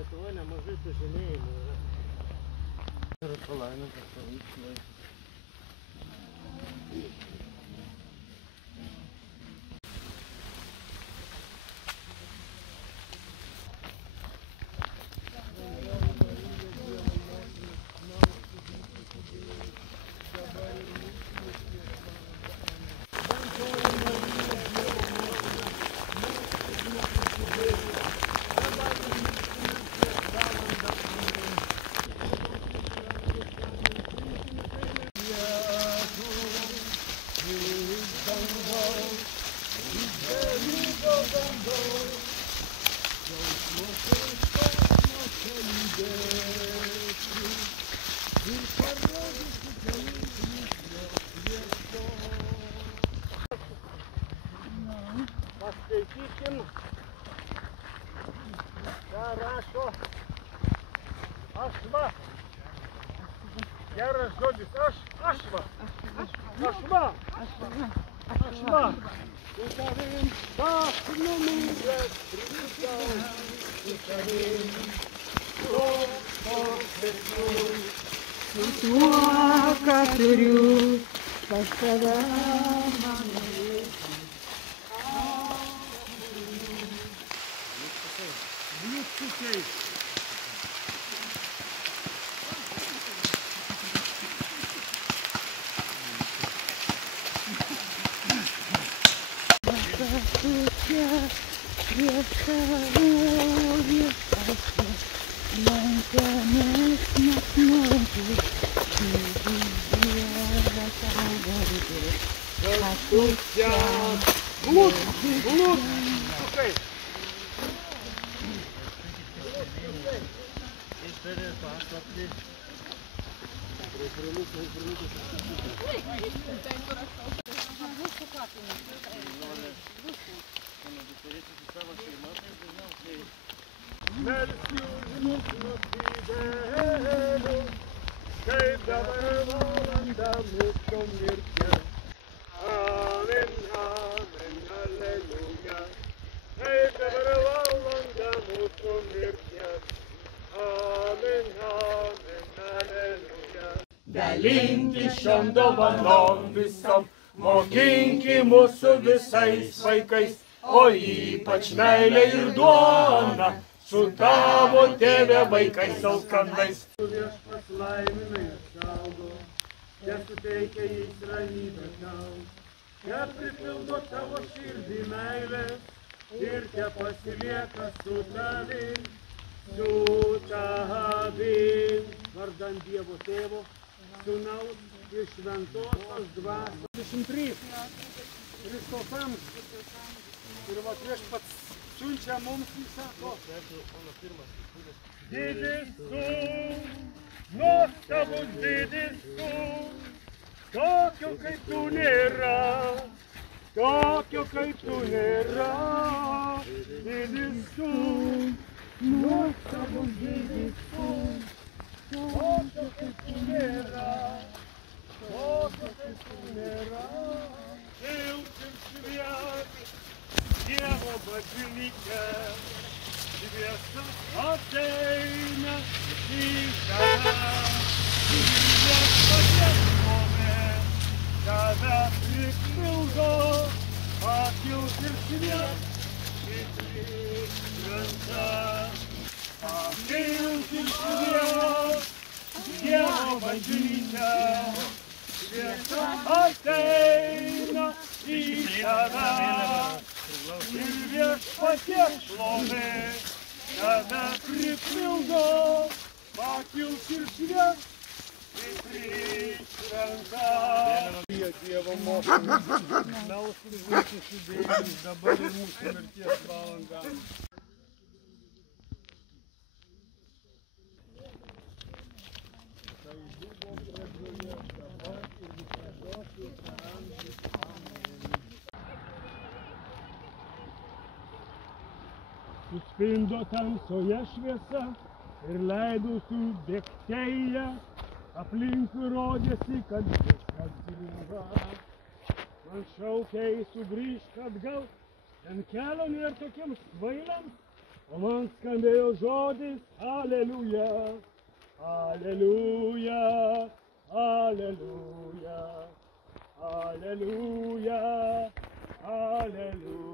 Lietuvoje nemažai tų žymėjimų yra. Ir palaimintas pavyzdžiui. Paskaitykim, ką rašo Ašva. Geras žodis, Ašva. Ašva. Su tavim sapnu mylės prisikau, su tavim su tuo, ką turiu, pas tave mano bliūdsukiai. Pasasukę prie savo viešpatie, lenkiamės nesmauti, Dievas tau garbė. Pasasukę bliūdsukai. Turi paslaptį. Melsiu mūsų didelių, kaip dabar valanda mūsų mirties. Amen, amen, alleluja. Kaip dabar valanda mūsų mirties. Amen, amen, alleluja. Dalinkis šiom dovanom visom, mokinki mūsų visais vaikais, o ypač meilė ir duona, su tavo tėve vaikais alkanais. Viešpats laimina ir saugo, te suteikia jais ramybę tau, te pripildo tavo širdį meilės ir te pasilieka su tavim. Su tavim, vardan Dievo Tėvo, Sūnaus ir Šventosios Dvasios. 23. Kristofams. Ir va viešpats siunčia mums, jis sako. Didis tu, nuostabus didis tu, tokio kaip tu nėra, tokio kaip tu nėra, didis tu. Nuostabus didis tu, tokio kaip tu nėra, tokio kaip tu nėra. Šilkim švietis, Dievo bažnyčia, šviesa ateina į tave, ir viešpaties šlovė tave pripildo, pakils ir švies. Pakils ir švies, Dievo bažnyčia, šviesa ateina į tave, ir viešpaties šlovė tave pripildo, pakils ir švies, kaip šventa. Dievo mokymas, melskis mūsų šidėjus, dabar ir mūsų mirties valandą. Suspindo tamsoje šviesa ir leidusių bėgtėje, aplinkui rodėsi, kad viskas griūva. Man šaukiai sugrįžk atgal, ten kelio nėra tokiems kvailiams, o Man scandeo žodis, aleluja, aleluja, aleluja, aleluja, aleluja.